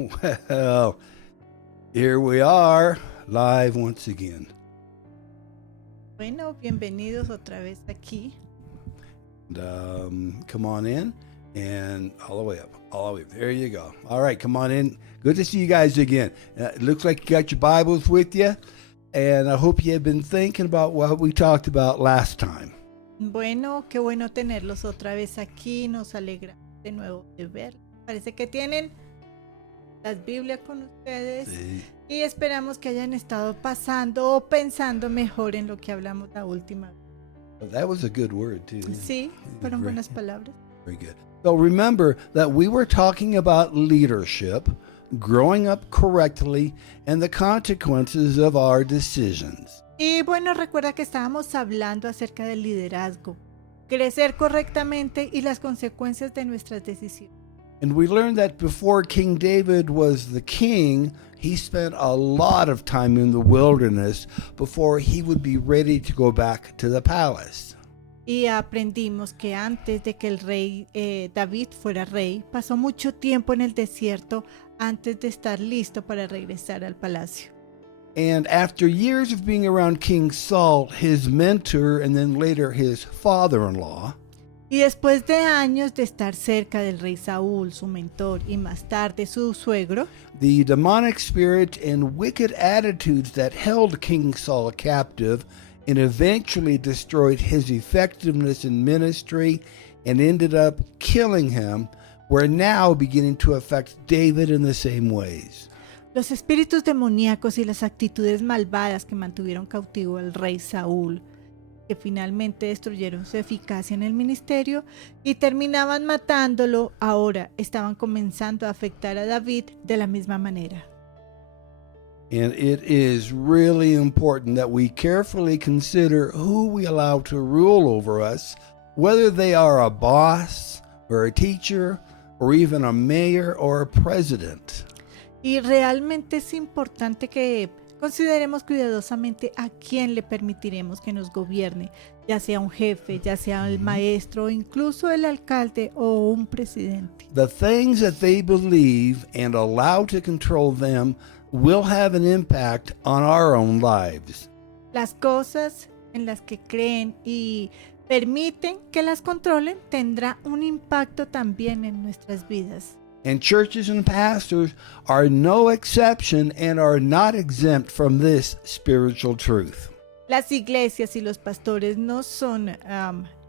Well, here we are, live once again. Bueno, bienvenidos otra vez aquí. And, come on in and all the way up, all the way up. There you go. All right, come on in. Good to see you guys again. It looks like you got your Bibles with you, and I hope you have been thinking about what we talked about last time. Bueno, qué bueno tenerlos otra vez aquí. Nos alegra de nuevo de ver. Parece que tienen las Biblias con ustedes Sí. y esperamos que hayan estado pasando o pensando mejor en lo que hablamos la última vez. That was a good word, too. Sí, fueron buenas palabras. Very good. So remember that we were talking about leadership, growing up correctly, and the consequences of our decisions. Y bueno, recuerda que estábamos hablando acerca del liderazgo, crecer correctamente y las consecuencias de nuestras decisiones. And we learned that before King David was the king, he spent a lot of time in the wilderness before he would be ready to go back to the palace. Y aprendimos que antes de que el rey David fuera rey, pasó mucho tiempo en el desierto antes de estar listo para regresar al palacio. And after years of being around King Saul, his mentor and then later his father-in-law, Y después de años de estar cerca del rey Saúl, su mentor, y más tarde su suegro, the demonic spirit and wicked attitudes that held King Saul captive and eventually destroyed his effectiveness in ministry and ended up killing him were now beginning to affect David in the same ways. los espíritus demoníacos y las actitudes malvadas que mantuvieron cautivo al rey Saúl, que finalmente destruyeron su eficacia en el ministerio y terminaban matándolo, ahora estaban comenzando a afectar a David de la misma manera. And it is really important that we carefully consider who we allow to rule over us, whether they are a boss or a teacher or even a mayor or a president. Y realmente es importante que consideremos cuidadosamente a quién le permitiremos que nos gobierne, ya sea un jefe, ya sea el maestro, o incluso el alcalde o un presidente. The things that they believe and allow to control them will have an impact on our own lives. Las cosas en las que creen y permiten que las controlen tendrá un impacto también en nuestras vidas. And churches and pastors are no exception and are not exempt from this spiritual truth. Las iglesias y los pastores no son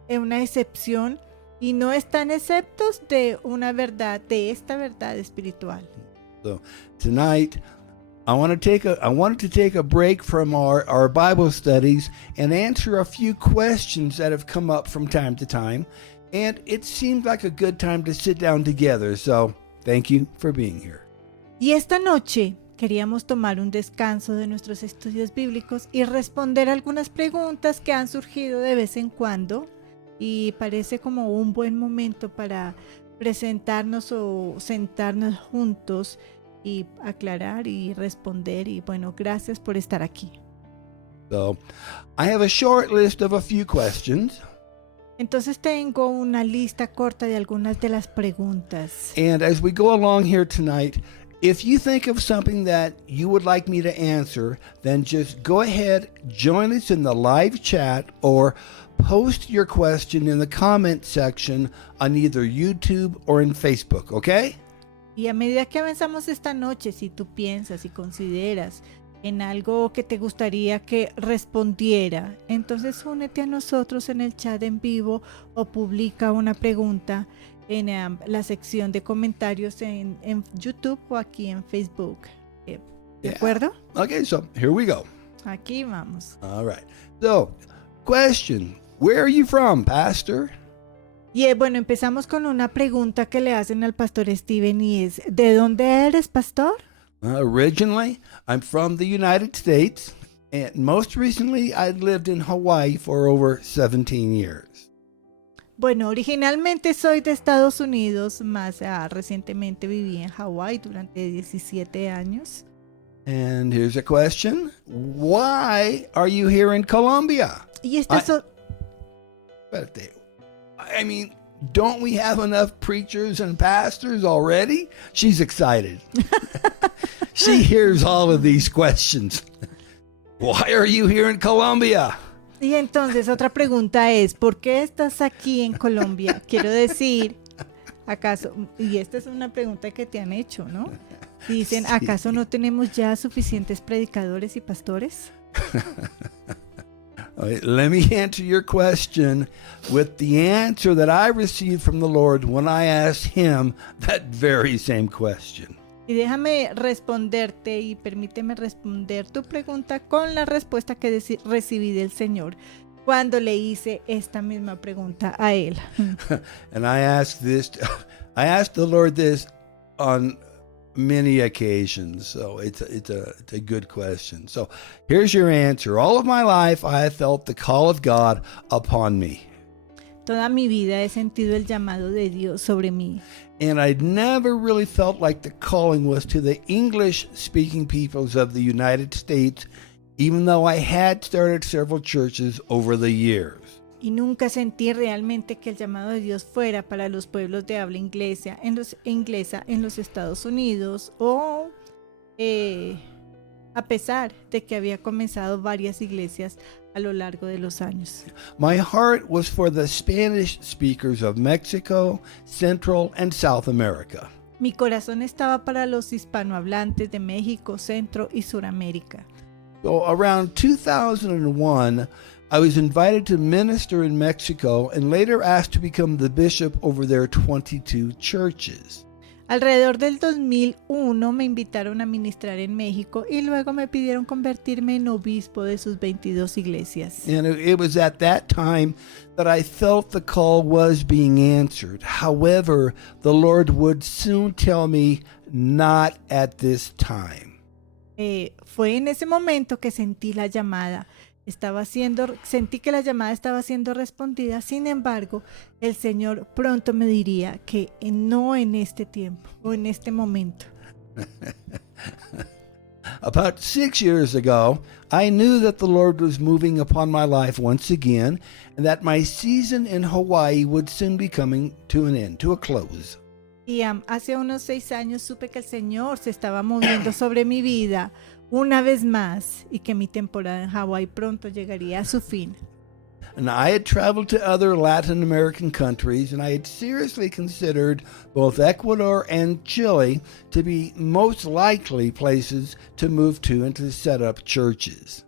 una excepción y no están exceptos de una verdad, de esta verdad espiritual. So tonight, I wanted to take a break from our Bible studies and answer a few questions that have come up from time to time. And it seemed like a good time to sit down together. So thank you for being here. Y esta noche queríamos tomar un descanso de nuestros estudios bíblicos y responder algunas preguntas que han surgido de vez en cuando. Y parece como un buen momento para presentarnos o sentarnos juntos y aclarar y responder. Y bueno, gracias por estar aquí. So I have a short list of a few questions. Entonces tengo una lista corta de algunas de las preguntas. And as we go along here tonight, if you think of something that you would like me to answer, then just go ahead, join us in the live chat, or post your question in the comment section on either YouTube or in Facebook, okay? Y a medida que avanzamos esta noche, si tú piensas y consideras en algo que te gustaría que respondiera, entonces únete a nosotros en el chat en vivo o publica una pregunta en la sección de comentarios en YouTube o aquí en Facebook. ¿De acuerdo? Okay, so here we go. Aquí vamos. All right. So, question, where are you from, Pastor? Y bueno, empezamos con una pregunta que le hacen al pastor Steven y es, ¿de dónde eres, pastor? Originally, I'm from the United States, and most recently, I lived in Hawaii for over 17 years. Bueno, originalmente soy de Estados Unidos, más recientemente viví en Hawái durante 17 años. And here's a question. Why are you here in Colombia? Y esta Espérate. I mean, Don't we have enough preachers and pastors already? She's excited. She hears all of these questions. Why are you here in Colombia? Y entonces otra pregunta es, ¿por qué estás aquí en Colombia? Quiero decir, ¿acaso? Y esta es una pregunta que te han hecho, ¿no? Dicen, Sí. ¿acaso no tenemos ya suficientes predicadores y pastores? All right, let me answer your question with the answer that I received from the Lord when I asked him that very same question. Y déjame responderte y permíteme responder tu pregunta con la respuesta que recibí del Señor cuando le hice esta misma pregunta a él. And I asked the Lord this on many occasions, so it's a good question. So here's your answer. All of my life I have felt the call of God upon me. Toda mi vida he sentido el llamado de Dios sobre mí. And I'd never really felt like the calling was to the English-speaking peoples of the United States, even though I had started several churches over the years. Y nunca sentí realmente que el llamado de Dios fuera para los pueblos de habla inglesa en los Estados Unidos o a pesar de que había comenzado varias iglesias a lo largo de los años. My heart was for the Spanish speakers of Mexico, Central, and South America. Mi corazón estaba para los hispanohablantes de México, Centro y Suramérica. So around 2001, I was invited to minister in Mexico and later asked to become the bishop over their 22 churches. Alrededor del 2001 me invitaron a ministrar en México y luego me pidieron convertirme en obispo de sus 22 iglesias. And it was at that time that I felt the call was being answered. However, the Lord would soon tell me, not at this time. Fue en ese momento que sentí la llamada. Sentí que la llamada estaba siendo respondida. Sin embargo, el Señor pronto me diría que no en este tiempo o en este momento. About 6 years ago, I knew that the Lord was moving upon my life once again, and that my season in Hawaii would soon be coming to an end, to a close. Y hace unos 6 años supe que el Señor se estaba moviendo sobre mi vida una vez más y que mi temporada en Hawái pronto llegaría a su fin. And I had traveled to other Latin American countries, and I had seriously considered both Ecuador and Chile to be most likely places to move to and to set up churches.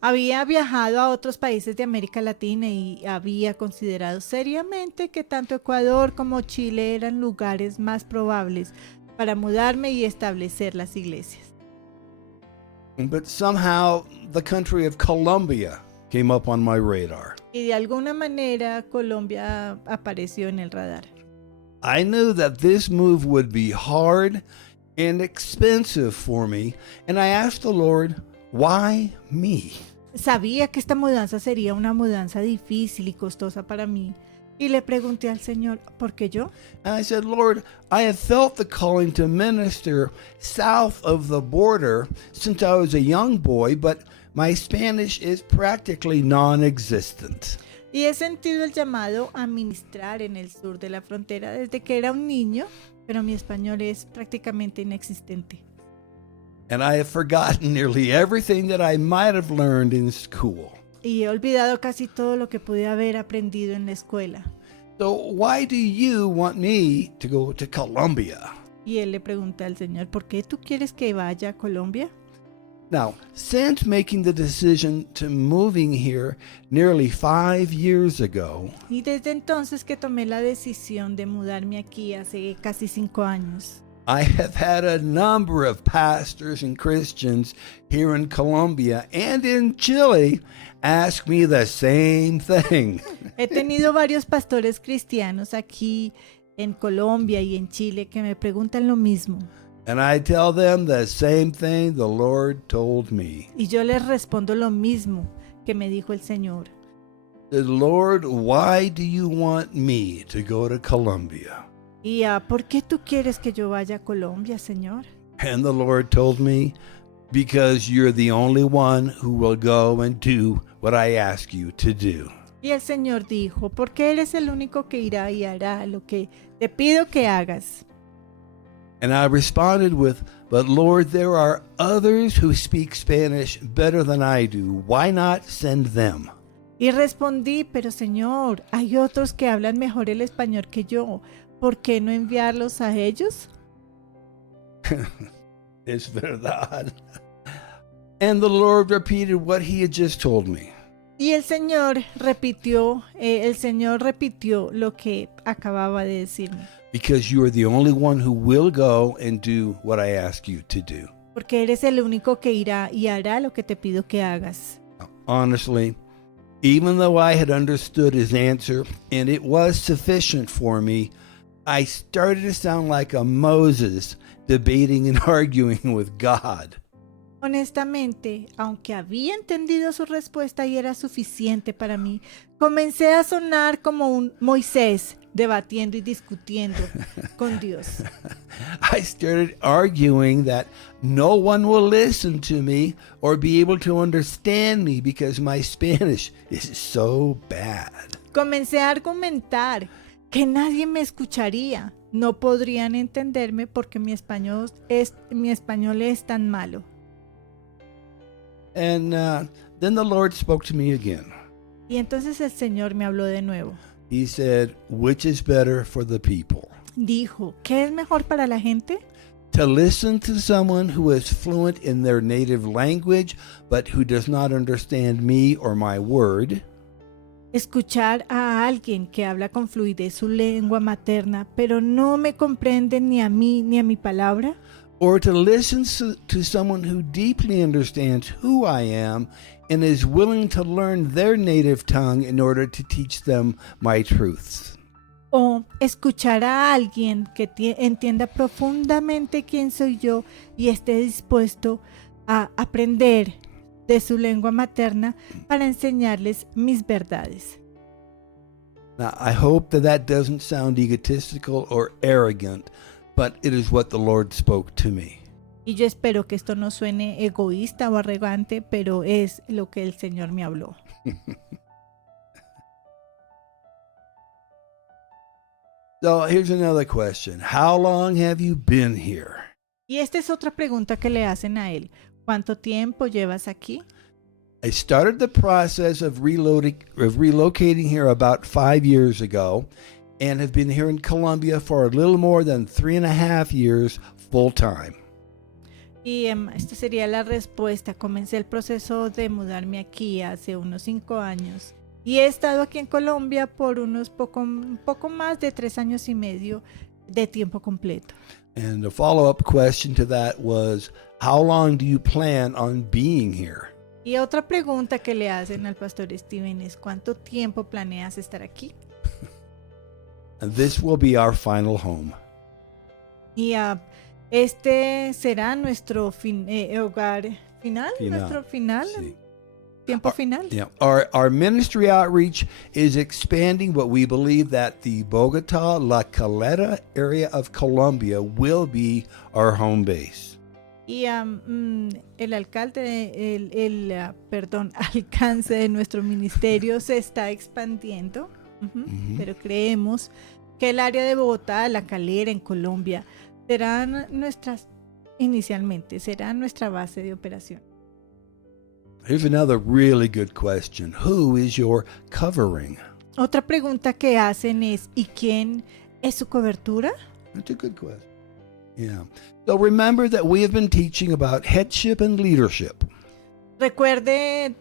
Había viajado a otros países de América Latina y había considerado seriamente que tanto Ecuador como Chile eran lugares más probables para mudarme y establecer las iglesias. But somehow the country of Colombia came up on my radar. Y de alguna manera Colombia apareció en el radar. I knew that this move would be hard and expensive for me, and I asked the Lord, why me? Sabía que esta mudanza sería una mudanza difícil y costosa para mí. Y le pregunté al Señor, ¿por qué yo? And I said, Lord, I have felt the calling to minister south of the border since I was a young boy, but my Spanish is practically non-existent. Y he sentido el llamado a ministrar en el sur de la frontera desde que era un niño, pero mi español es prácticamente inexistente. And I have forgotten nearly everything that I might have learned in school. Y he olvidado casi todo lo que pude haber aprendido en la escuela. So why do you want me to go to Colombia? Y él le pregunta al Señor, ¿por qué tú quieres que vaya a Colombia? Now, since making the decision to moving here nearly 5 years ago, Y desde entonces que tomé la decisión de mudarme aquí hace casi 5 años, I have had a number of pastors and Christians here in Colombia and in Chile ask me the same thing. he tenido varios pastores cristianos aquí en Colombia y en Chile que me preguntan lo mismo. And I tell them the same thing the Lord told me. Y yo les respondo lo mismo que me dijo el Señor. The Lord, why do you want me to go to Colombia? Y ¿por qué tú quieres que yo vaya a Colombia, Señor? And the Lord told me, because you're the only one who will go and do what I ask you to do. Y el Señor dijo, porque eres el único que irá y hará lo que te pido que hagas. And I responded with, "But Lord, there are others who speak Spanish better than I do. Why not send them?" Y respondí, pero Señor, hay otros que hablan mejor el español que yo. ¿Por qué no enviarlos a ellos? Es verdad. And the Lord repeated what he had just told me. Y el Señor repitió lo que acababa de decirme. Because you are the only one who will go and do what I ask you to do. Porque eres el único que irá y hará lo que te pido que hagas. Honestly, even though I had understood his answer and it was sufficient for me, I started to sound like a Moses debating and arguing with God. Honestamente, aunque había entendido su respuesta y era suficiente para mí, comencé a sonar como un Moisés debatiendo y discutiendo con Dios. I started arguing that no one will listen to me or be able to understand me because my Spanish is so bad. Comencé a argumentar que nadie me escucharía, no podrían entenderme porque mi español es tan malo. And then the Lord spoke to me again. Y entonces el Señor me habló de nuevo. He said, "Which is better for the people? Dijo, ¿qué es mejor para la gente? To listen to someone who is fluent in their native language, but who does not understand me or my word, Escuchar a alguien que habla con fluidez su lengua materna, pero no me comprende ni a mí ni a mi palabra? or to listen to someone who deeply understands who I am and is willing to learn their native tongue in order to teach them my truths." O escuchar a alguien que entienda profundamente quién soy yo y esté dispuesto a aprender de su lengua materna para enseñarles mis verdades. Now, I hope that doesn't sound egotistical or arrogant, but it is what the Lord spoke to me. Y yo espero que esto no suene egoísta o arrogante, pero es lo que el Señor me habló. So here's another question. How long have you been here? Y esta es otra pregunta que le hacen a él. ¿Cuánto tiempo llevas aquí? I started the process of relocating here about 5 years ago and have been here in Colombia for a little more than 3.5 years full time. Y esta sería la respuesta. Comencé el proceso de mudarme aquí hace unos 5 años. Y he estado aquí en Colombia por un poco más de 3 años y medio de tiempo completo. And the follow-up question to that was, how long do you plan on being here? Y otra pregunta que le hacen al pastor Steven es, ¿cuánto tiempo planeas estar aquí? And this will be our final home. Y este será nuestro hogar final, nuestro final, Sí. tiempo final. Yeah, our ministry outreach is expanding, but we believe that the Bogota, La Calera area of Colombia will be our home base. Y el alcance de nuestro ministerio se está expandiendo, pero creemos que el área de Bogotá, La Calera en Colombia, será nuestra base de operación. Here's another really good question. Who is your covering? Otra pregunta que hacen es, ¿y quién es su cobertura? That's a good question. Yeah. So remember that we have been teaching about headship and leadership. Recuerde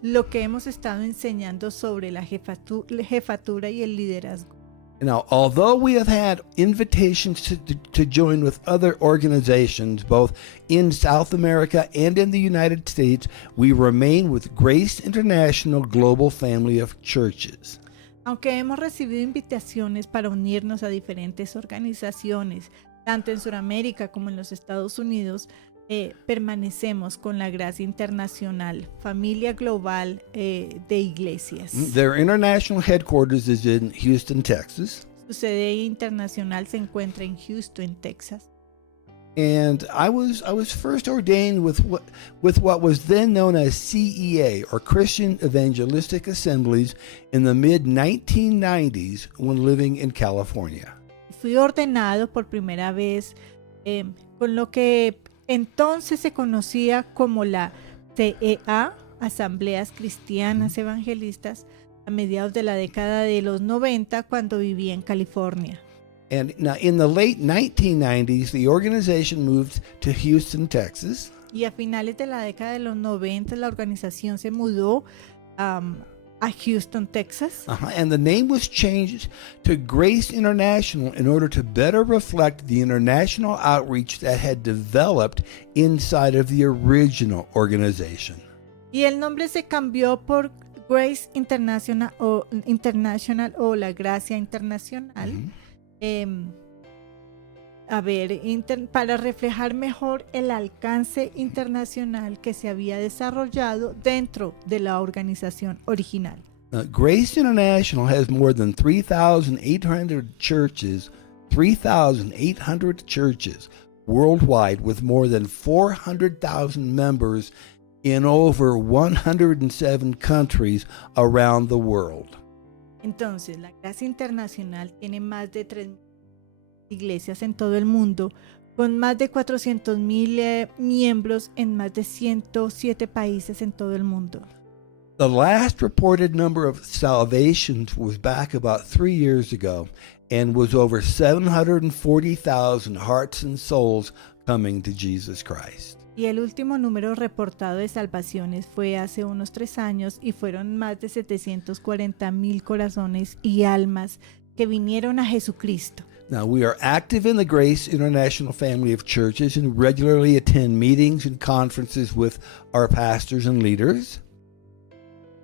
lo que hemos estado enseñando sobre la jefatura y el liderazgo. Now, although we have had invitations to join with other organizations, both in South America and in the United States, we remain with Grace International Global Family of Churches. Aunque hemos recibido invitaciones para unirnos a diferentes organizaciones, tanto en Sudamérica como en los Estados Unidos, permanecemos con la Gracia Internacional, familia global de iglesias. Their international headquarters is in Houston, Texas. Su sede internacional se encuentra en Houston, Texas. And I was first ordained with what was then known as CEA, or Christian Evangelistic Assemblies, in the mid 1990s when living in California. Fui ordenado por primera vez con lo que entonces se conocía como la CEA, Asambleas Cristianas Evangelistas, a mediados de la década de los 90 cuando vivía en California. And now in the late 1990s, the organization moved to Houston, Texas. Y a finales de la década de los 90 la organización se mudó a Houston, Texas. And the name was changed to Grace International in order to better reflect the international outreach that had developed inside of the original organization. Y el nombre se cambió por Grace International o la Gracia Internacional. Para reflejar mejor el alcance internacional que se había desarrollado dentro de la organización original. Grace International has more than 3,800 churches worldwide, with more than 400,000 members in over 107 countries around the world. Entonces, la Gracia Internacional tiene más de 3,000 iglesias en todo el mundo, con más de 400,000 miembros en más de 107 países en todo el mundo. The last reported number of salvations was back about 3 years ago and was over 740,000 hearts and souls coming to Jesus Christ. Y el último número reportado de salvaciones fue hace unos 3 años y fueron más de 740,000 corazones y almas que vinieron a Jesucristo. Now, we are active in the Grace International family of churches and regularly attend meetings and conferences with our pastors and leaders.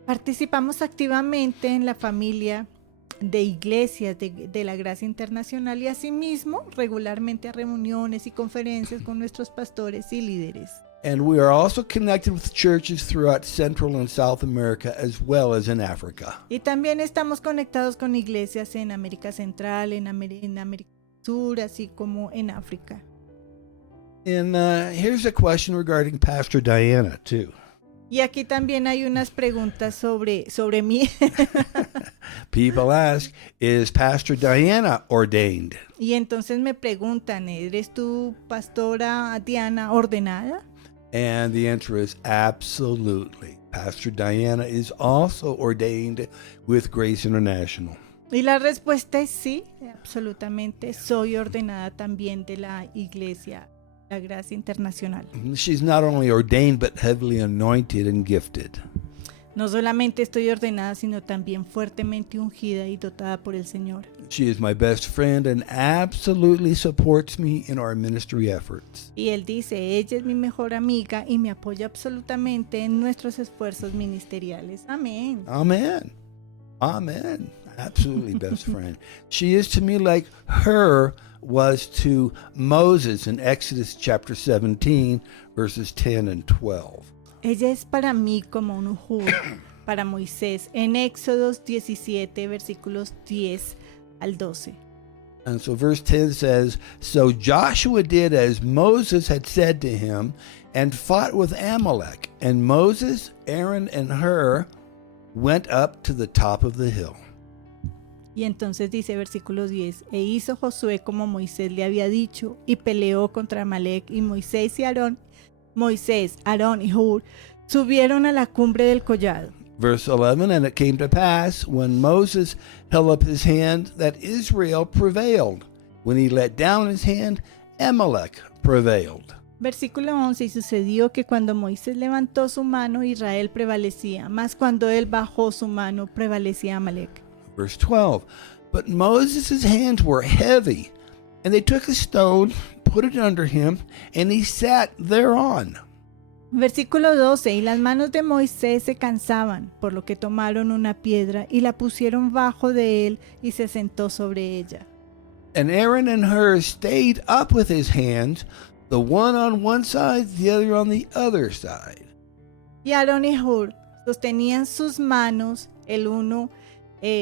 Participamos activamente en la familia de iglesias de la Gracia Internacional y asimismo regularmente a reuniones y conferencias con nuestros pastores y líderes. And we are also connected with churches throughout Central and South America as well as in Africa. Y también estamos conectados con iglesias en América Central, en América Sur, así como en África. And here's a question regarding Pastor Diana, too. Y aquí también hay unas preguntas sobre mí. People ask, is Pastor Diana ordained? Y entonces me preguntan, ¿eres tú, pastora Diana, ordenada? And the answer is absolutely. Pastor Diana is also ordained with Grace International. Y la respuesta es sí, absolutamente. Soy ordenada también de la iglesia, la Gracia Internacional. She's not only ordained, but heavily anointed and gifted. No solamente estoy ordenada, sino también fuertemente ungida y dotada por el Señor. She is my best friend and absolutely supports me in our ministry efforts. Y él dice, ella es mi mejor amiga y me apoya absolutamente en nuestros esfuerzos ministeriales. Amén. Amen. Amen. Absolutely best friend. She is to me like Hur was to Moses in Exodus chapter 17, verses 10 and 12. Ella es para mí como un Hur para Moisés en Éxodos 17, versículos 10 al 12. And so verse 10 says, So Joshua did as Moses had said to him and fought with Amalek. And Moses, Aaron, and Hur went up to the top of the hill. Y entonces dice versículo 10, e hizo Josué como Moisés le había dicho, y peleó contra Amalek, y Moisés, Aarón y Hur subieron a la cumbre del collado. Verse 11, And it came to pass, when Moses held up his hand, that Israel prevailed. When he let down his hand, Amalek prevailed. Versículo 11, y sucedió que cuando Moisés levantó su mano, Israel prevalecía, mas cuando él bajó su mano, prevalecía Amalek. Verse 12, But Moses' hands were heavy, and they took a stone, put it under him, and he sat thereon. Versículo 12, y las manos de Moisés se cansaban, por lo que tomaron una piedra y la pusieron bajo de él y se sentó sobre ella. And Aaron and Hur stayed up with his hands, the one on one side, the other on the other side. Y Aarón y Hur sostenían sus manos, el uno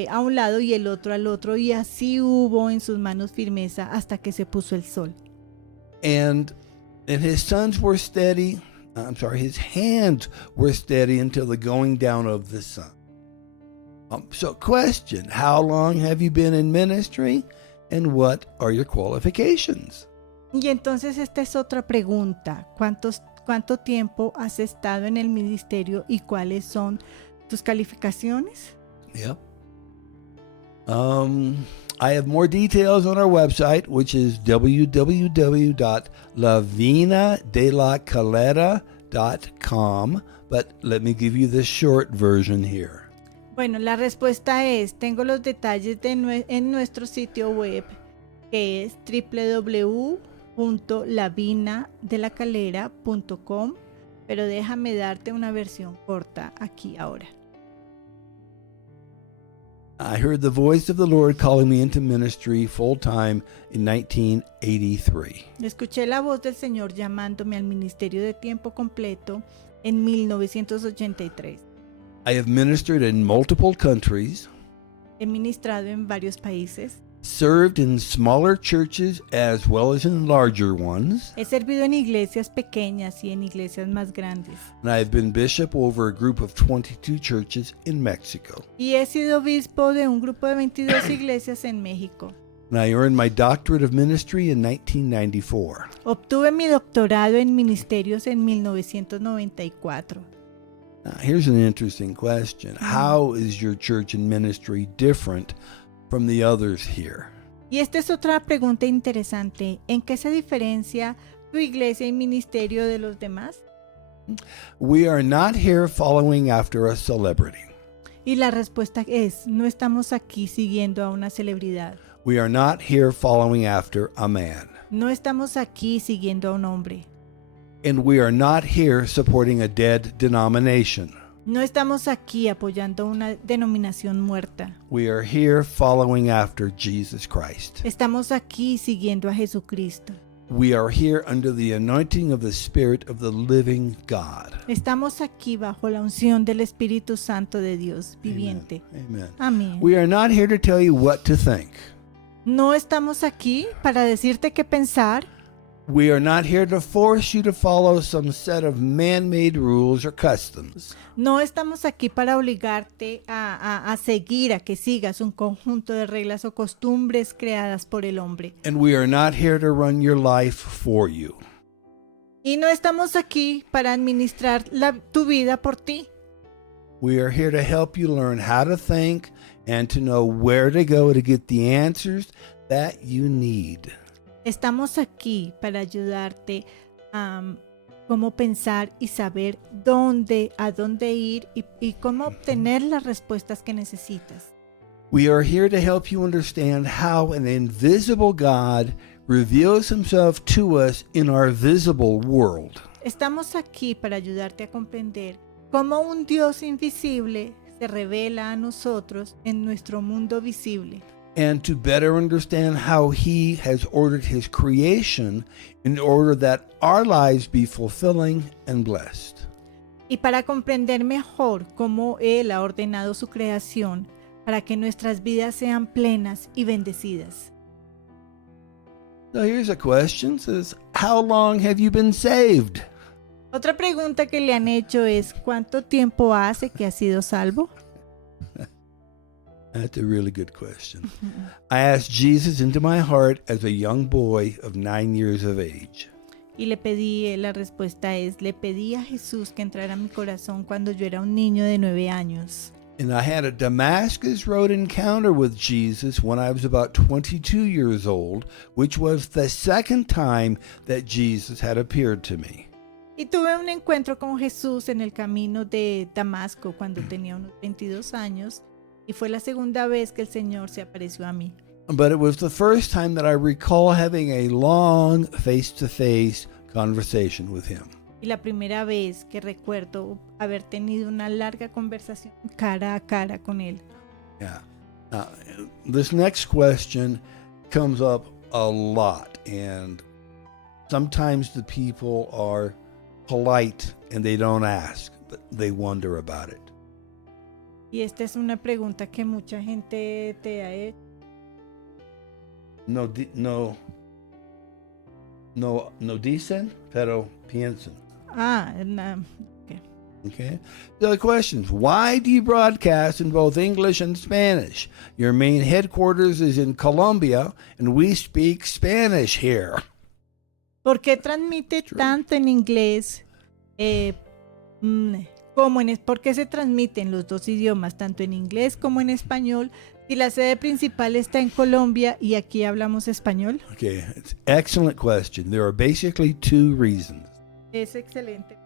a un lado y el otro al otro, y así hubo en sus manos firmeza hasta que se puso el sol. And And his hands were steady until the going down of the sun. So question, how long have you been in ministry and what are your qualifications? Y entonces esta es otra pregunta. ¿Cuánto tiempo has estado en el ministerio y cuáles son tus calificaciones? Yep. I have more details on our website, which is www.lavinadelaCalera.com, but let me give you the short version here. Bueno, la respuesta es, tengo los detalles en nuestro sitio web, que es www.lavinadelaCalera.com, pero déjame darte una versión corta aquí ahora. I heard the voice of the Lord calling me into ministry full-time in 1983. Escuché la voz del Señor llamándome al ministerio de tiempo completo en 1983. I have ministered in multiple countries, He ministrado en varios países. served in smaller churches as well as in larger ones, He servido en iglesias pequeñas y en iglesias más grandes. and I have been bishop over a group of 22 churches in Mexico. Y he sido obispo de un grupo de 22 iglesias en México. And I earned my doctorate of ministry in 1994. Obtuve mi doctorado en ministerios en 1994. Now, here's an interesting question. How is your church and ministry different from the others here? Y esta es otra pregunta interesante. ¿En qué se diferencia tu iglesia y ministerio de los demás? We are not here following after a celebrity. Y la respuesta es, no estamos aquí siguiendo a una celebridad. We are not here following after a man. No estamos aquí siguiendo a un hombre. And we are not here supporting a dead denomination. No estamos aquí apoyando una denominación muerta. We are here following after Jesus Christ. Estamos aquí siguiendo a Jesucristo. We are here under the anointing of the Spirit of the living God. Estamos aquí bajo la unción del Espíritu Santo de Dios viviente. Amen. Amén. We are not here to tell you what to think. No estamos aquí para decirte qué pensar. We are not here to force you to follow some set of man-made rules or customs. No estamos aquí para obligarte a seguir, a que sigas un conjunto de reglas o costumbres creadas por el hombre. And we are not here to run your life for you. Y no estamos aquí para administrar tu vida por ti. We are here to help you learn how to think and to know where to go to get the answers that you need. Estamos aquí para ayudarte a cómo pensar y saber a dónde ir y cómo obtener las respuestas que necesitas. We are here to help you understand how an invisible God reveals himself to us in our visible world. Estamos aquí para ayudarte a comprender cómo un Dios invisible se revela a nosotros en nuestro mundo visible. And to better understand how he has ordered his creation in order that our lives be fulfilling and blessed. Y para comprender mejor cómo Él ha ordenado su creación para que nuestras vidas sean plenas y bendecidas. So here's a question, says, how long have you been saved? Otra pregunta que le han hecho es, ¿cuánto tiempo hace que has sido salvo? That's a really good question. I asked Jesus into my heart as a young boy of 9 years of age. Y la respuesta es, le pedí a Jesús que entrara a mi corazón cuando yo era un niño de 9 años. And I had a Damascus Road encounter with Jesus when I was about 22 years old, which was the second time that Jesus had appeared to me. Y tuve un encuentro con Jesús en el camino de Damasco cuando tenía unos 22 años. Y fue la segunda vez que el Señor se apareció a mí. But it was the first time that I recall having a long face-to-face conversation with him. Y la primera vez que recuerdo haber tenido una larga conversación cara a cara con él. Yeah. This next question comes up a lot, and sometimes the people are polite and they don't ask, but they wonder about it. Y esta es una pregunta que mucha gente te ha hecho. No. No dicen, pero piensan. Okay. Okay. So the questions: why do you broadcast in both English and Spanish? Your main headquarters is in Colombia, and we speak Spanish here. ¿Por qué transmite tanto en inglés como por qué se transmite en los dos idiomas, tanto en inglés como en español, si la sede principal está en Colombia y aquí hablamos español? Okay, it's an excellent question. There are basically two reasons. Es excelente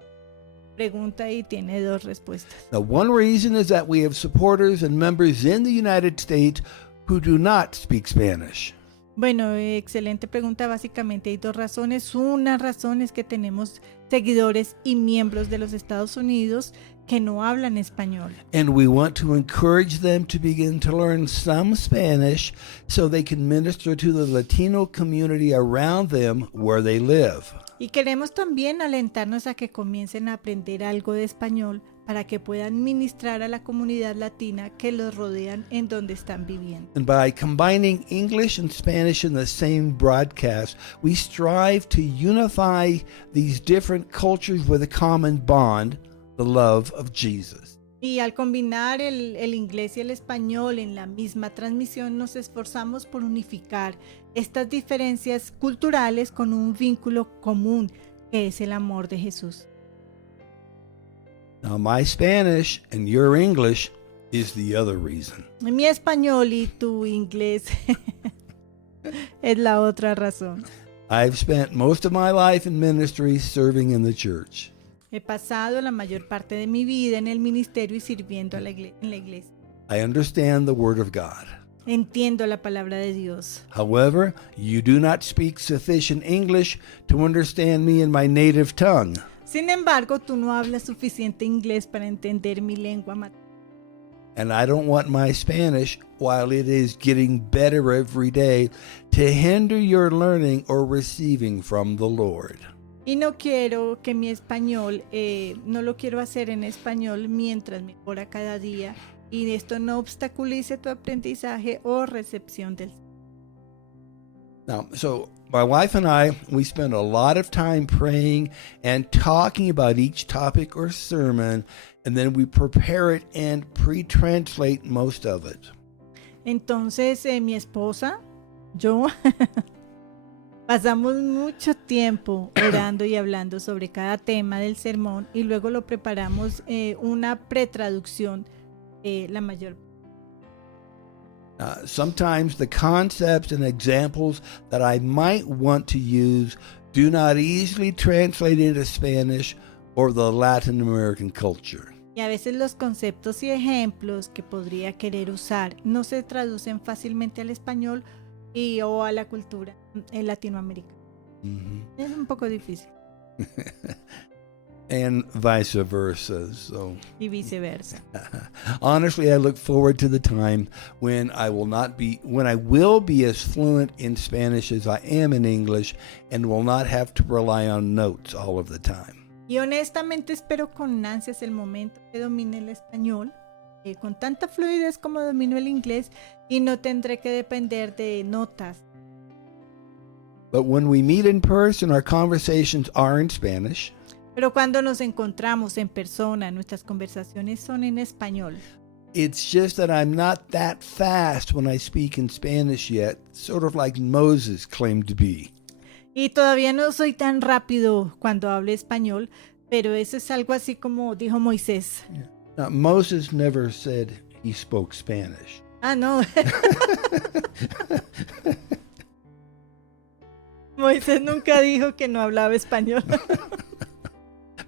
pregunta y tiene dos respuestas. Now, one reason is that we have supporters and members in the United States who do not speak Spanish. Bueno, excelente pregunta. Básicamente hay dos razones. Una razón es que tenemos seguidores y miembros de los Estados Unidos que no hablan español. And we want to encourage them to begin to learn some Spanish so they can minister to the Latino community around them where they live. Y queremos también alentarnos a que comiencen a aprender algo de español para que puedan ministrar a la comunidad latina que los rodean en donde están viviendo. And by combining English and Spanish in the same broadcast, we strive to unify these different cultures with a common bond, the love of Jesus. Y al combinar el inglés y el español en la misma transmisión, nos esforzamos por unificar estas diferencias culturales con un vínculo común, que es el amor de Jesús. Now, my Spanish and your English is the other reason. Mi español y tu inglés es la otra razón. I've spent most of my life in ministry serving in the church. He pasado la mayor parte de mi vida en el ministerio y sirviendo en la iglesia. I understand the Word of God. Entiendo la palabra de Dios. However, you do not speak sufficient English to understand me in my native tongue. Sin embargo, tú no hablas suficiente inglés para entender mi lengua materna. And I don't want my Spanish, while it is getting better every day, to hinder your learning or receiving from the Lord. Y no quiero que mi español, no lo quiero hacer en español mientras mejora cada día y esto no obstaculice tu aprendizaje o recepción del. Now, so my wife and I, we spend a lot of time praying and talking about each topic or sermon, and then we prepare it and pre-translate most of it. Entonces, mi esposa, yo, pasamos mucho tiempo orando y hablando sobre cada tema del sermón y luego lo preparamos una pretraducción la mayor. Sometimes the concepts and examples that I might want to use do not easily translate into Spanish or the Latin American culture. Y a veces los conceptos y ejemplos que podría querer usar no se traducen fácilmente al español o a la cultura latinoamericana. Mm-hmm. Es un poco difícil. And vice versa. So, y viceversa. Honestly, I look forward to the time when I will be as fluent in Spanish as I am in English and will not have to rely on notes all of the time. Y honestamente espero con ansias el momento que domine el español con tanta fluidez como domino el inglés y no tendré que depender de notas. But when we meet in person, our conversations are in Spanish. Pero cuando nos encontramos en persona, nuestras conversaciones son en español. It's just that I'm not that fast when I speak in Spanish yet, sort of like Moses claimed to be. Y todavía no soy tan rápido cuando hablo español, pero eso es algo así como dijo Moisés. Yeah. Now, Moses never said he spoke Spanish. Ah, no. Moisés nunca dijo que no hablaba español.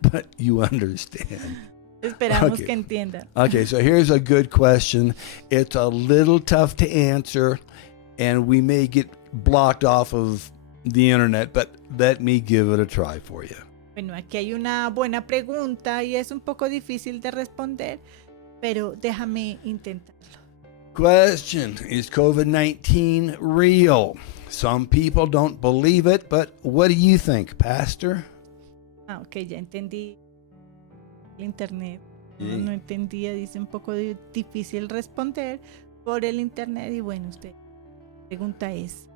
But you understand. Esperamos que entienda. Okay, so here's a good question. It's a little tough to answer, and we may get blocked off of the internet, but let me give it a try for you. Bueno, aquí hay una buena pregunta y es un poco difícil de responder, pero déjame intentarlo. Question: is COVID-19 real? Some people don't believe it, but what do you think, Pastor? Ah, ok, ya entendí el internet. Sí. No entendía, dice un poco difícil responder por el internet. Y bueno, la pregunta es,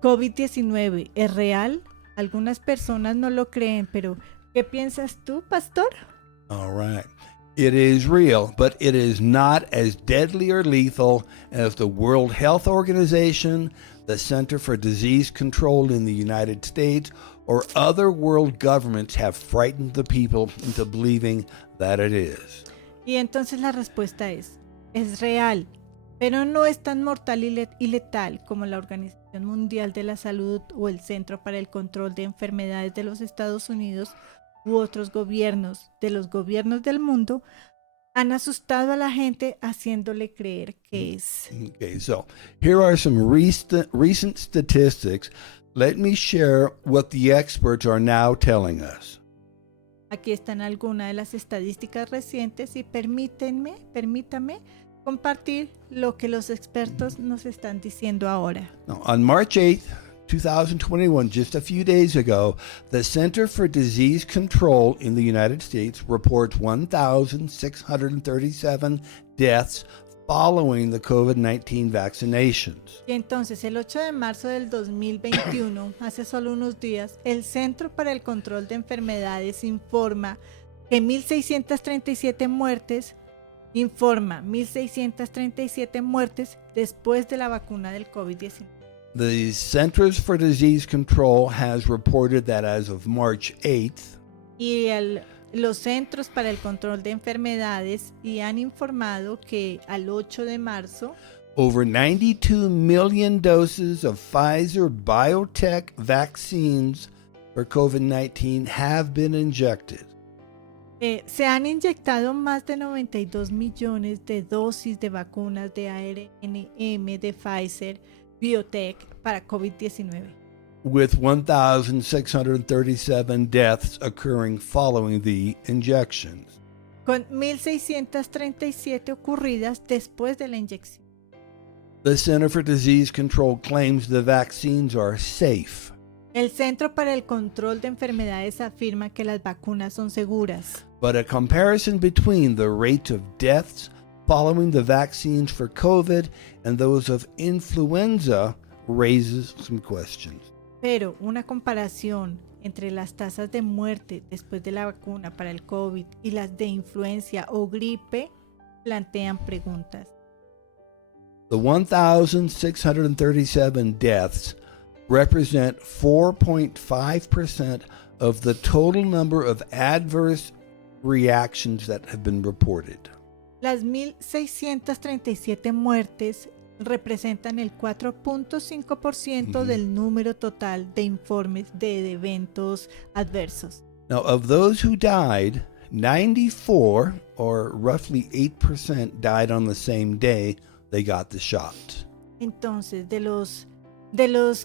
¿COVID-19 es real? Algunas personas no lo creen, pero ¿qué piensas tú, pastor? All right. It is real, but it is not as deadly or lethal as the World Health Organization, the Center for Disease Control in the United States, or other world governments have frightened the people into believing that it is. Y entonces la respuesta es real, pero no es tan mortal y letal como la Organización Mundial de la Salud o el Centro para el Control de Enfermedades de los Estados Unidos u otros gobiernos de los gobiernos del mundo han asustado a la gente haciéndole creer que es. Okay, so here are some recent statistics. Let me share what the experts are now telling us. Aquí están algunas de las estadísticas recientes y permítame compartir lo que los expertos nos están diciendo ahora. Now, on March 8th, 2021, just a few days ago, the Center for Disease Control in the United States reports 1,637 deaths following the COVID-19 vaccinations. Y entonces el 8 de marzo del 2021, hace solo unos días, el Centro para el Control de Enfermedades informa 1.637 muertes después de la vacuna del COVID-19. The Centers for Disease Control has reported that as of March 8th, Y los Centros para el Control de Enfermedades y han informado que al 8 de marzo, over 92 million doses of Pfizer BioNTech vaccines for COVID-19 have been injected. se han inyectado más de 92 millones de dosis de vacunas de ARNM de Pfizer BioNTech para COVID-19. With 1,637 deaths occurring following the injections. Con 1.637 ocurridas después de la inyección. The Center for Disease Control claims the vaccines are safe. El Centro para el Control de Enfermedades afirma que las vacunas son seguras. But a comparison between the rate of deaths following the vaccines for COVID and those of influenza raises some questions. Pero una comparación entre las tasas de muerte después de la vacuna para el COVID y las de influenza o gripe plantean preguntas. The 1,637 deaths represent 4.5% of the total number of adverse reactions that have been reported. Las 1.637 muertes representan el 4.5% del número total de informes de eventos adversos. Now, of those who died, 94, or roughly 8%, died on the same day they got the shot. Entonces, de los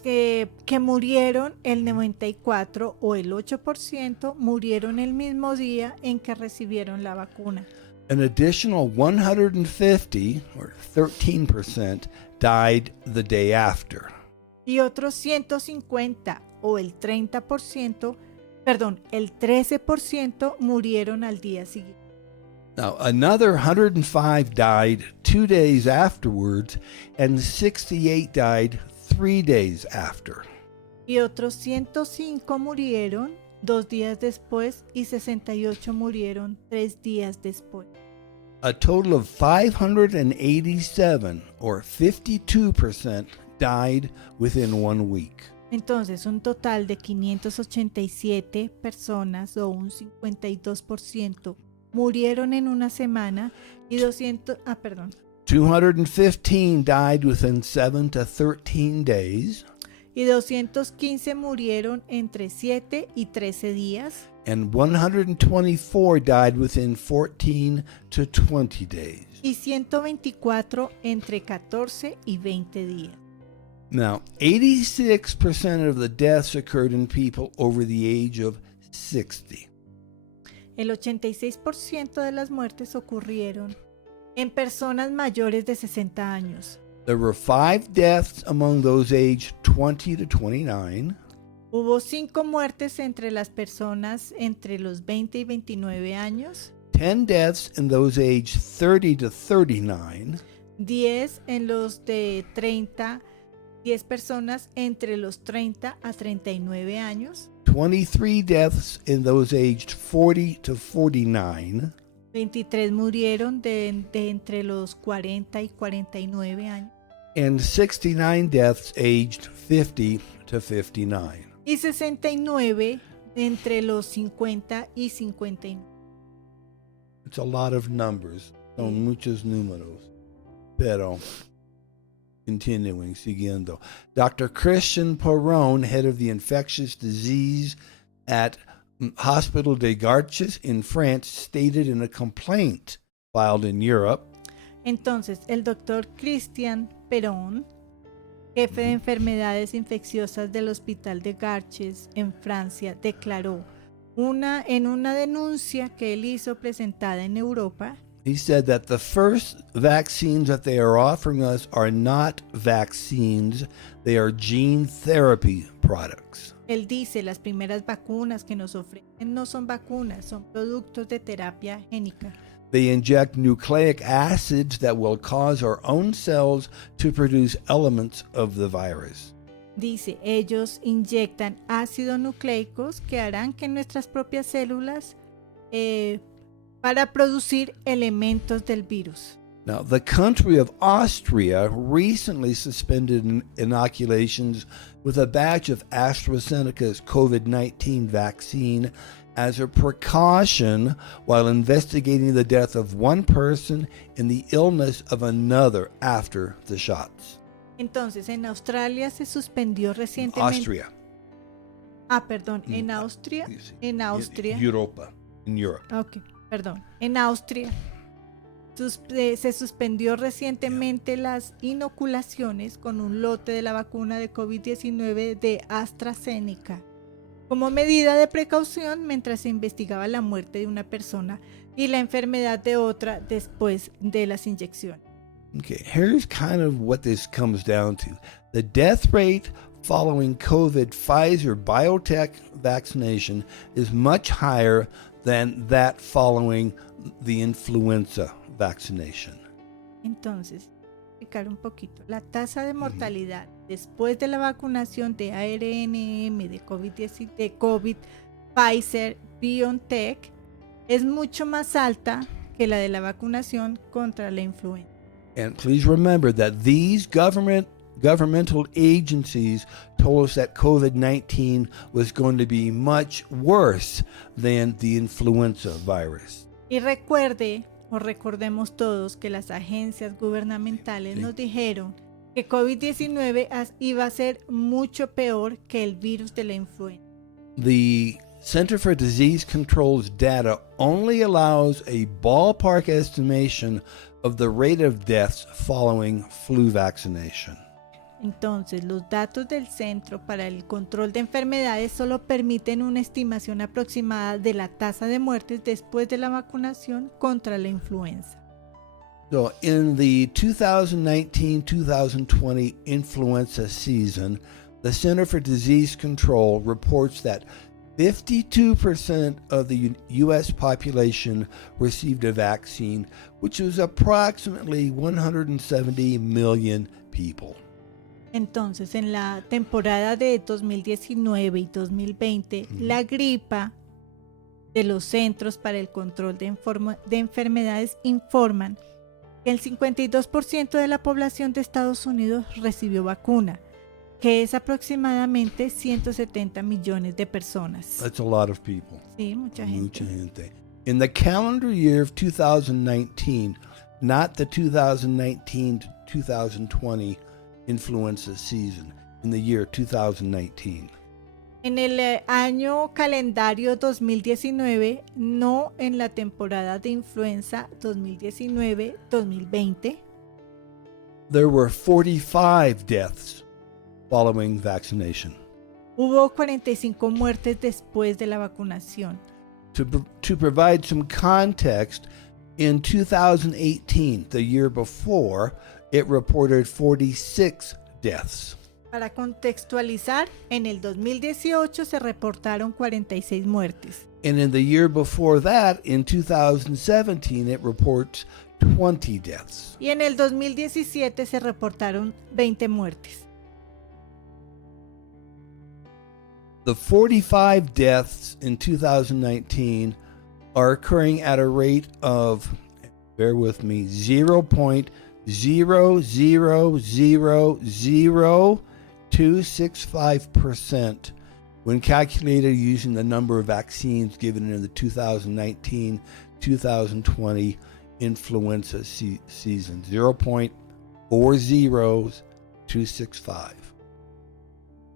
que murieron, el 94 o el 8% murieron el mismo día en que recibieron la vacuna. An additional 150, or 13%, died the day after. Y otros 150 o el 13% murieron al día siguiente. Now, another 105 died 2 days afterwards, and 68 died 3 days after. Y otros 105 murieron 2 días después y 68 murieron 3 días después. A total of 587, or 52%, died within 1 week. Entonces, un total de 587 personas o un 52% murieron en una semana y 215 died within 7 to 13 days. Y 215 murieron entre 7 y 13 días. And 124 died within 14 to 20 days. Y 124 entre 14 y 20 días. Now, 86% of the deaths occurred in people over the age of 60. El 86% de las muertes ocurrieron en personas mayores de 60 años. There were 5 deaths among those aged 20 to 29. Hubo 5 muertes entre las personas entre los 20 y 29 años. 10 deaths in those aged 30 to 39. 10 en los de 30 10 personas entre los 30 a 39 años, 23 deaths in those aged 40 to 49, 23 murieron de entre los 40 y 49 años and 69 deaths aged 50 to 59. y 69 entre los 50 y 59. It's a lot of numbers, son muchos números. Pero, continuing, siguiendo. Dr. Christian Perron, head of the infectious disease at Hospital des Garches in France, stated in a complaint filed in Europe, Entonces, el doctor Christian Perron, jefe de enfermedades infecciosas del Hospital de Garches en Francia, declaró en una denuncia que él hizo presentada en Europa, he said that the first vaccines that they are offering us are not vaccines, they are gene therapy products. él dice, las primeras vacunas que nos ofrecen no son vacunas, son productos de terapia génica. They inject nucleic acids that will cause our own cells to produce elements of the virus. Dice, ellos inyectan ácidos nucleicos que harán que nuestras propias células para producir elementos del virus. Now, the country of Austria recently suspended inoculations with a batch of AstraZeneca's COVID-19 vaccine as a precaution while investigating the death of one person and the illness of another after the shots. Entonces, en Australia se suspendió recientemente. Austria. En Austria. En Austria. Europa. In Europe. Ok, perdón. En Austria se suspendió recientemente las inoculaciones con un lote de la vacuna de COVID-19 de AstraZeneca como medida de precaución mientras se investigaba la muerte de una persona y la enfermedad de otra después de las inyecciones. Okay, here's kind of what this comes down to. The death rate following COVID Pfizer BioNTech vaccination is much higher than that following the influenza vaccination. Entonces, explicar un poquito. La tasa de mortalidad después de la vacunación de ARNM de COVID Pfizer BioNTech es mucho más alta que la de la vacunación contra la influenza. And please remember that these governmental agencies told us that COVID-19 was going to be much worse than the influenza virus. Y recordemos todos que las agencias gubernamentales nos dijeron que COVID-19 iba a ser mucho peor que el virus de la influenza. The Center for Disease Control's data only allows a ballpark estimation of the rate of deaths following flu vaccination. Entonces, los datos del Centro para el Control de Enfermedades solo permiten una estimación aproximada de la tasa de muertes después de la vacunación contra la influenza. So, in the 2019-2020 influenza season, the Center for Disease Control reports that 52% of the U.S. population received a vaccine, which was approximately 170 million people. Entonces, en la temporada de 2019 y 2020, la gripa de los Centros para el Control de Enfermedades informan que el 52% de la población de Estados Unidos recibió vacuna, que es aproximadamente 170 millones de personas. That's a lot of people. Sí, mucha gente. Mucha gente. In the calendar year of 2019, not the 2019 to 2020 influenza season, in the year 2019. En el año calendario 2019, no en la temporada de influenza 2019-2020, There were 45 deaths following vaccination. hubo 45 muertes después de la vacunación. To provide some context, in 2018, the year before, it reported 46 deaths. Para contextualizar, en el 2018 se reportaron 46 muertes. And in the year before that, in 2017, it reports 20 deaths. Y en el 2017 se reportaron 20 muertes. The 45 deaths in 2019 are occurring at a rate of, bear with me, 0.0000265% when calculated using the number of vaccines given in the 2019-2020 influenza season. 0.40265.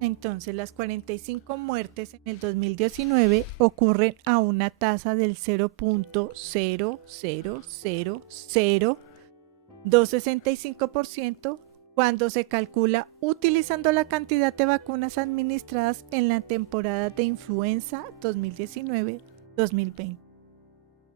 Entonces, las 45 muertes en el 2019 ocurren a una tasa del 0.0000265% cuando se calcula utilizando la cantidad de vacunas administradas en la temporada de influenza 2019-2020.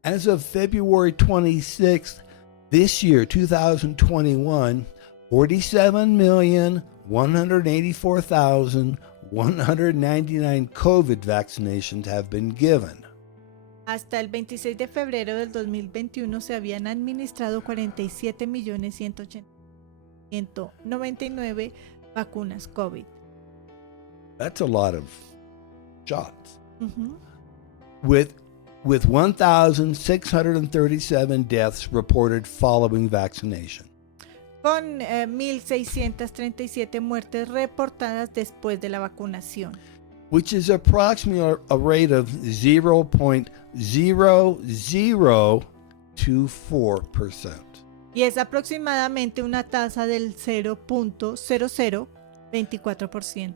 As of February 26th, this year, 2021, 47,184,199 COVID vaccinations have been given. Hasta el 26 de febrero del 2021 se habían administrado 47.180.199 vacunas COVID. That's a lot of shots. Ujú. With 1,637 deaths reported following vaccination. Con 1.637 muertes reportadas después de la vacunación, Which is approximately a rate of 0.0024%. y es aproximadamente una tasa del 0.0024%.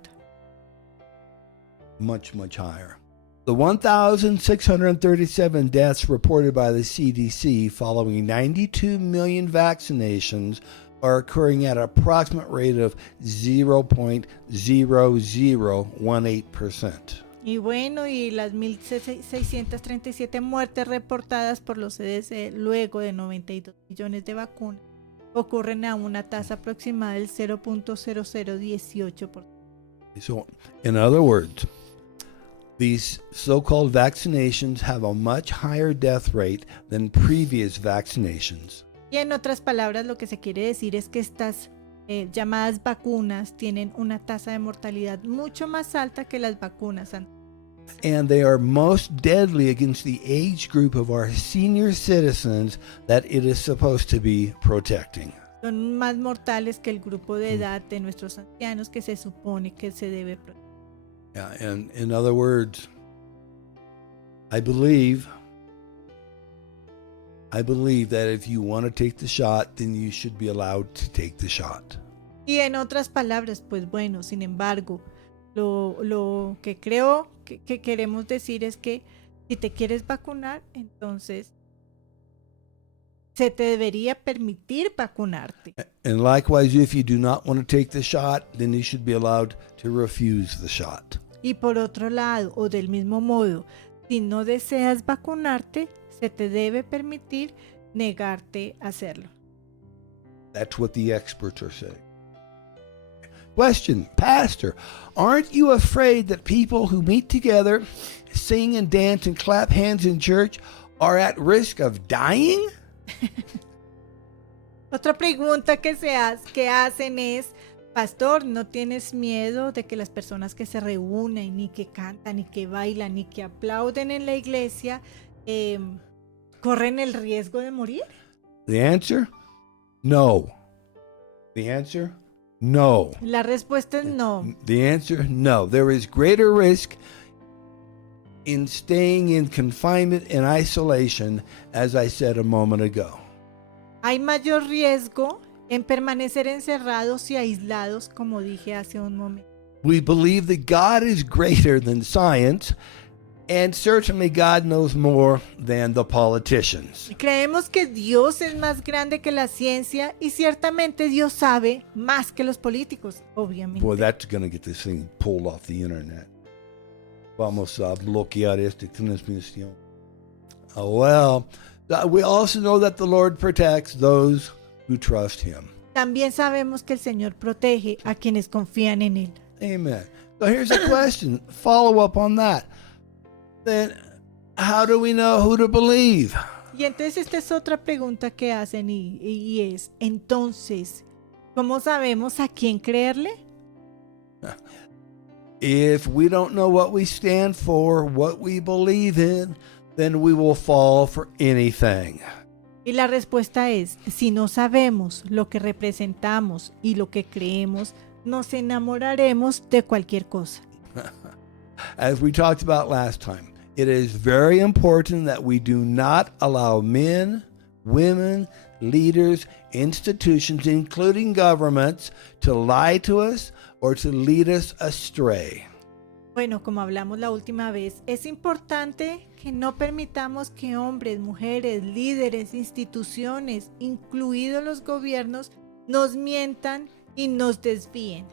Much, much higher. The 1,637 deaths reported by the CDC following 92 million vaccinations are occurring at an approximate rate of 0.0018%. Y bueno, y las 1.637 muertes reportadas por los CDC luego de 92 millones de vacunas ocurren a una tasa aproximada del 0.0018%. So, in other words, these so-called vaccinations have a much higher death rate than previous vaccinations. Y en otras palabras, lo que se quiere decir es que estas llamadas vacunas tienen una tasa de mortalidad mucho más alta que las vacunas anteriores. And they are most deadly against the age group of our senior citizens that it is supposed to be protecting. Son más mortales que el grupo de edad de nuestros ancianos que se supone que se debe proteger. Yeah, and in other words, I believe that if you want to take the shot, then you should be allowed to take the shot. Y en otras palabras, pues bueno, sin embargo, lo que creo que queremos decir es que si te quieres vacunar, entonces se te debería permitir vacunarte. And likewise, if you do not want to take the shot, then you should be allowed to refuse the shot. Y por otro lado, o del mismo modo, si no deseas vacunarte, se te debe permitir negarte a hacerlo. That's what the experts are saying. Question, Pastor, aren't you afraid that people who meet together, sing and dance and clap hands in church are at risk of dying? Otra pregunta que hacen es, Pastor, ¿no tienes miedo de que las personas que se reúnen, ni que cantan, ni que bailan, ni que aplauden en la iglesia, corren el riesgo de morir? The answer? No. The answer? No. La respuesta es no. The answer? No. There is greater risk in staying in confinement and isolation, as I said a moment ago. Hay mayor riesgo en permanecer encerrados y aislados, como dije hace un momento. We believe that God is greater than science, and certainly God knows more than the politicians. Creemos que Dios es más grande que la ciencia y ciertamente Dios sabe más que los políticos, obviamente. Boy, that's going to get this thing pulled off the internet. Vamos a bloquear esta transmisión. We also know that the Lord protects those who trust Him. También sabemos que el Señor protege a quienes confían en Él. Amen. So here's a question, follow up on that. Then, how do we know who to believe? Y entonces esta es otra pregunta que hacen y es, entonces, ¿cómo sabemos a quién creerle? If we don't know what we stand for, what we believe in, then we will fall for anything. Y la respuesta es, si no sabemos lo que representamos y lo que creemos, nos enamoraremos de cualquier cosa. As we talked about last time, it is very important that we do not allow men, women, leaders, institutions, including governments, to lie to us or to lead us astray. Bueno, como hablamos la última vez, es importante que no permitamos que hombres, mujeres, líderes, instituciones, incluidos los gobiernos, nos mientan y nos desvíen.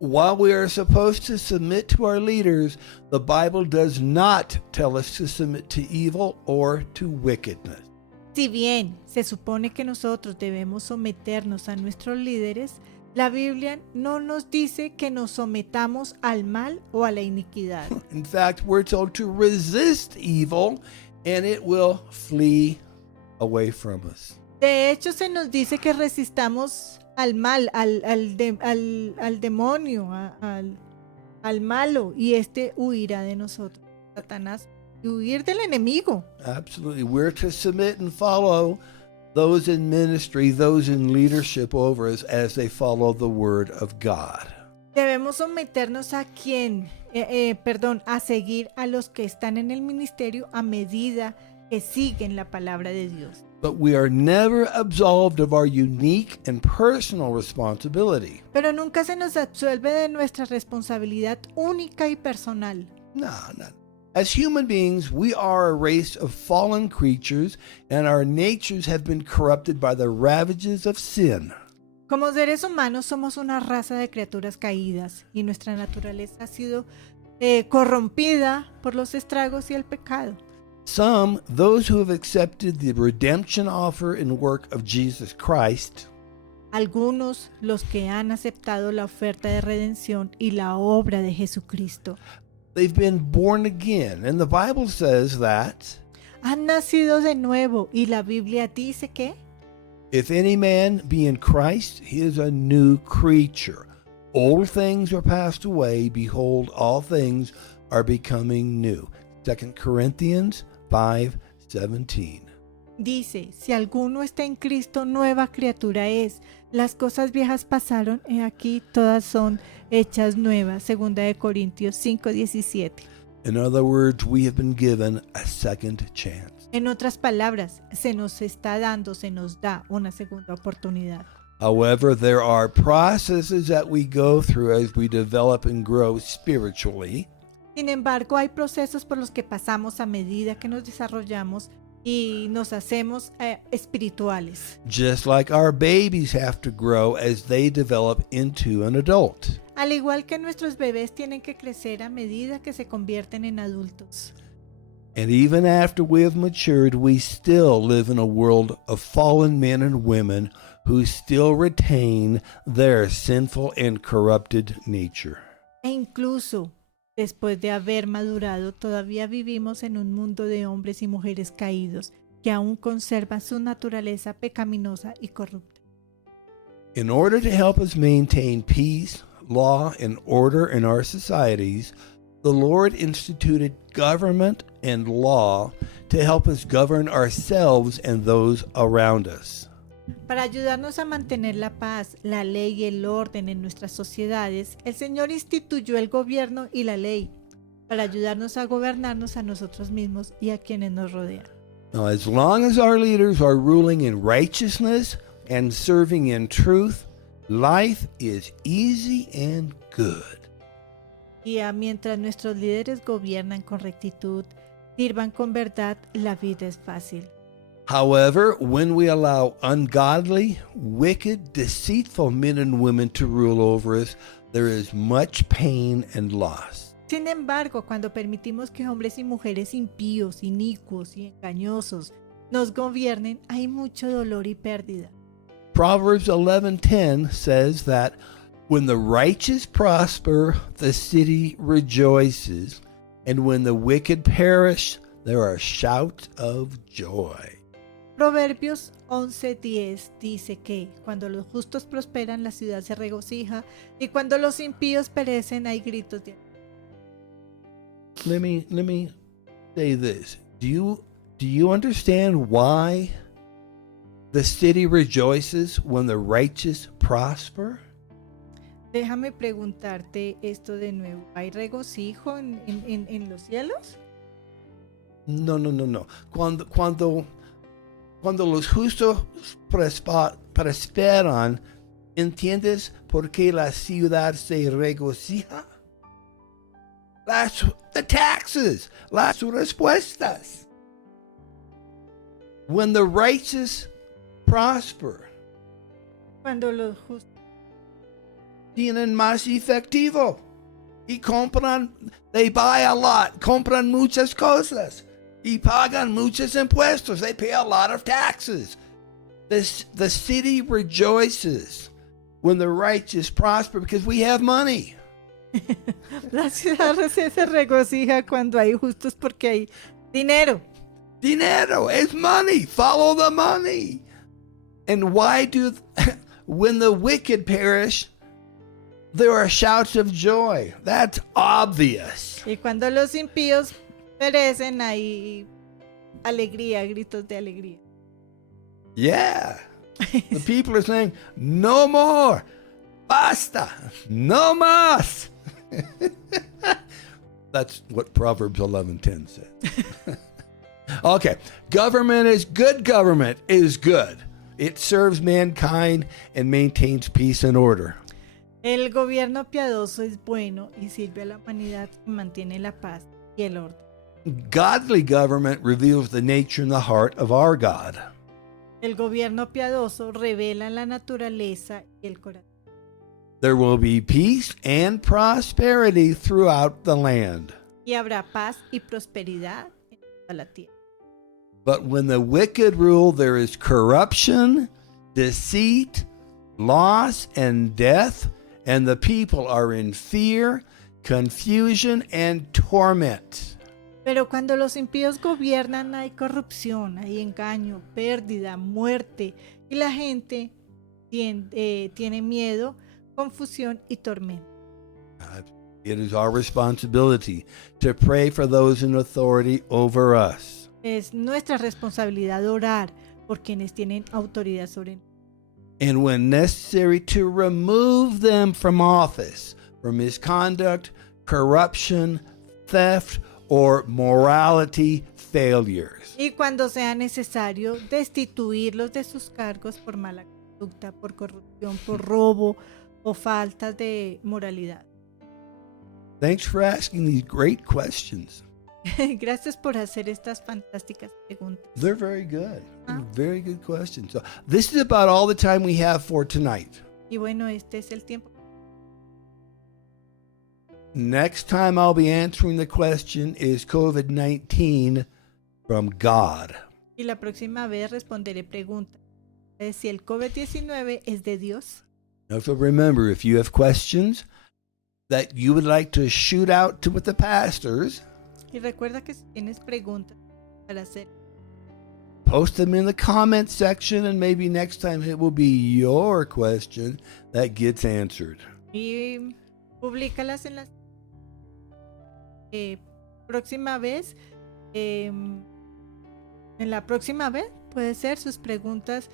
While we are supposed to submit to our leaders, the Bible does not tell us to submit to evil or to wickedness. Si bien se supone que nosotros debemos someternos a nuestros líderes, la Biblia no nos dice que nos sometamos al mal o a la iniquidad. In fact, we're told to resist evil and it will flee away from us. De hecho, se nos dice que resistamos al mal, al demonio, al malo, y este huirá de nosotros, Satanás, y huir del enemigo. Absolutely. We're to submit and follow those in ministry, those in leadership over us as they follow the word of God. Debemos someternos a a seguir a los que están en el ministerio a medida que siguen la palabra de Dios. But we are never absolved of our unique and personal responsibility. Pero nunca se nos absuelve de nuestra responsabilidad única y personal. No. As human beings, we are a race of fallen creatures, and our natures have been corrupted by the ravages of sin. Como seres humanos somos una raza de criaturas caídas y nuestra naturaleza ha sido corrompida por los estragos y el pecado. Some, those who have accepted the redemption offer and work of Jesus Christ, Algunos, los que han aceptado la oferta de redención y la obra de Jesucristo, they've been born again, and the Bible says that han nacido de nuevo, y la Biblia dice que if any man be in Christ, he is a new creature. Old things are passed away, behold, all things are becoming new. 2 Corinthians 5:17. dice, si alguno está en Cristo, nueva criatura es. Las cosas viejas pasaron, y aquí todas son hechas nuevas. 2 Corintios 5:17. In other words, we have been given a second chance. En otras palabras, se nos da una segunda oportunidad. However, there are processes that we go through as we develop and grow spiritually. Sin embargo, hay procesos por los que pasamos a medida que nos desarrollamos y nos hacemos espirituales. Just like our babies have to grow as they develop into an adult. Al igual que nuestros bebés tienen que crecer a medida que se convierten en adultos. And even after we have matured, we still live in a world of fallen men and women who still retain their sinful and corrupted nature. E incluso después de haber madurado, todavía vivimos en un mundo de hombres y mujeres caídos que aún conservan su naturaleza pecaminosa y corrupta. In order to help us maintain peace, law, and order in our societies, the Lord instituted government and law to help us govern ourselves and those around us. Para ayudarnos a mantener la paz, la ley y el orden en nuestras sociedades, el Señor instituyó el gobierno y la ley para ayudarnos a gobernarnos a nosotros mismos y a quienes nos rodean. Now, as long as our leaders are ruling in righteousness and serving in truth, life is easy and good. Y mientras nuestros líderes gobiernan con rectitud, sirvan con verdad, la vida es fácil. However, when we allow ungodly, wicked, deceitful men and women to rule over us, there is much pain and loss. Sin embargo, cuando permitimos que hombres y mujeres impíos, inicuos y engañosos nos gobiernen, hay mucho dolor y pérdida. Proverbs 11:10 says that when the righteous prosper, the city rejoices, and when the wicked perish, there are shouts of joy. Proverbios 11:10 dice que cuando los justos prosperan, la ciudad se regocija, y cuando los impíos perecen, hay gritos de alegría. let me say this. Do you understand why the city rejoices when the righteous prosper? Déjame preguntarte esto de nuevo. ¿Hay regocijo en los cielos? No. Cuando los justos prosperan, ¿entiendes por qué la ciudad se regocija? The taxes, las respuestas. When the righteous prosper, Cuando los justos. tienen más efectivo y compran, they buy a lot, compran muchas cosas y pagan muchos impuestos. They pay a lot of taxes. The city rejoices when the righteous prosper because we have money. La ciudad se regocija cuando hay justos porque hay dinero. Dinero is money. Follow the money. And why when the wicked perish, there are shouts of joy. That's obvious. Y cuando los impíos perecen hay alegría, gritos de alegría. Yeah. The people are saying, no more. Basta. No más. That's what Proverbs 11:10 says. Okay. Government is good. Government is good. It serves mankind and maintains peace and order. El gobierno piadoso es bueno y sirve a la humanidad y mantiene la paz y el orden. Godly government reveals the nature and the heart of our God. El gobierno piadoso revela la naturaleza y el corazón. There will be peace and prosperity throughout the land. Y habrá paz y prosperidad en toda la tierra. But when the wicked rule, there is corruption, deceit, loss, and death, and the people are in fear, confusion, and torment. Pero cuando los impíos gobiernan hay corrupción, hay engaño, pérdida, muerte y la gente tiene miedo, confusión y tormento. It is our responsibility to pray for those in authority over us. Es nuestra responsabilidad orar por quienes tienen autoridad sobre nosotros. And when necessary, to remove them from office for misconduct, corruption, theft, or morality failures. Y cuando sea necesario, destituirlos de sus cargos por mala conducta, por corrupción, por robo o falta de moralidad. Thanks for asking these great questions. Gracias por hacer estas fantásticas preguntas. They're very good. Ah. Very good questions. So this is about all the time we have for tonight. Y bueno, este es el tiempo. Next time I'll be answering the question, is COVID-19 from God? Y la próxima vez responderé preguntas. Si el COVID-19 es de Dios. Now, so remember, if you have questions that you would like to shoot out to with the pastors, Y recuerda que si tienes preguntas para hacer, post them in the comment section, and maybe next time it will be your question that gets answered. y públicalas en la próxima vez. En la próxima vez puede ser sus preguntas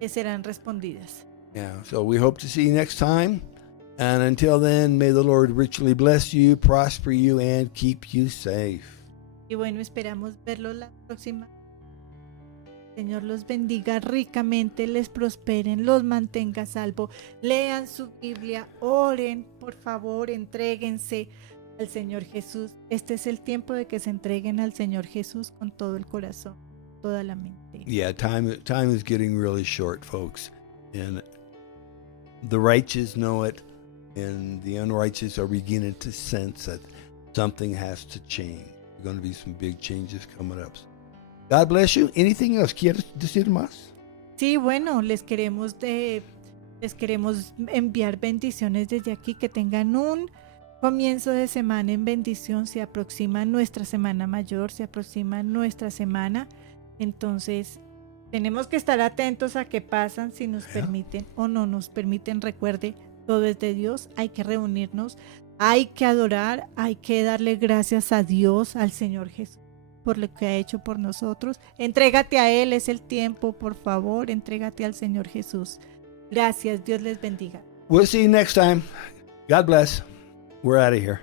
serán respondidas. Yeah, so we hope to see you next time. And until then, may the Lord richly bless you, prosper you, and keep you safe. Y bueno, esperamos verlos la próxima. Señor los bendiga ricamente, les prosperen, los mantenga a salvo. Lean su Biblia, oren, por favor, entréguense al Señor Jesús. Este es el tiempo de que se entreguen al Señor Jesús con todo el corazón, toda la mente. Yeah, time is getting really short, folks. And the righteous know it, and the unrighteous are beginning to sense that something has to change. There's going to be some big changes coming up. God bless you. Anything else? ¿Quieres decir más? Sí, bueno, les queremos enviar bendiciones desde aquí, que tengan un comienzo de semana en bendición. Se aproxima nuestra semana mayor, se aproxima nuestra semana. Entonces, tenemos que estar atentos a qué pasan, si nos permiten o no nos permiten. Recuerde, todo es de Dios, hay que reunirnos, Hay que adorar, hay que darle gracias a Dios, al Señor Jesús, por lo que ha hecho por nosotros. Entrégate a Él, es el tiempo, por favor, entrégate al Señor Jesús. Gracias, Dios les bendiga. We'll see you next time. God bless. We're out of here.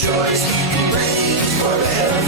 Rejoice, he reigns forever.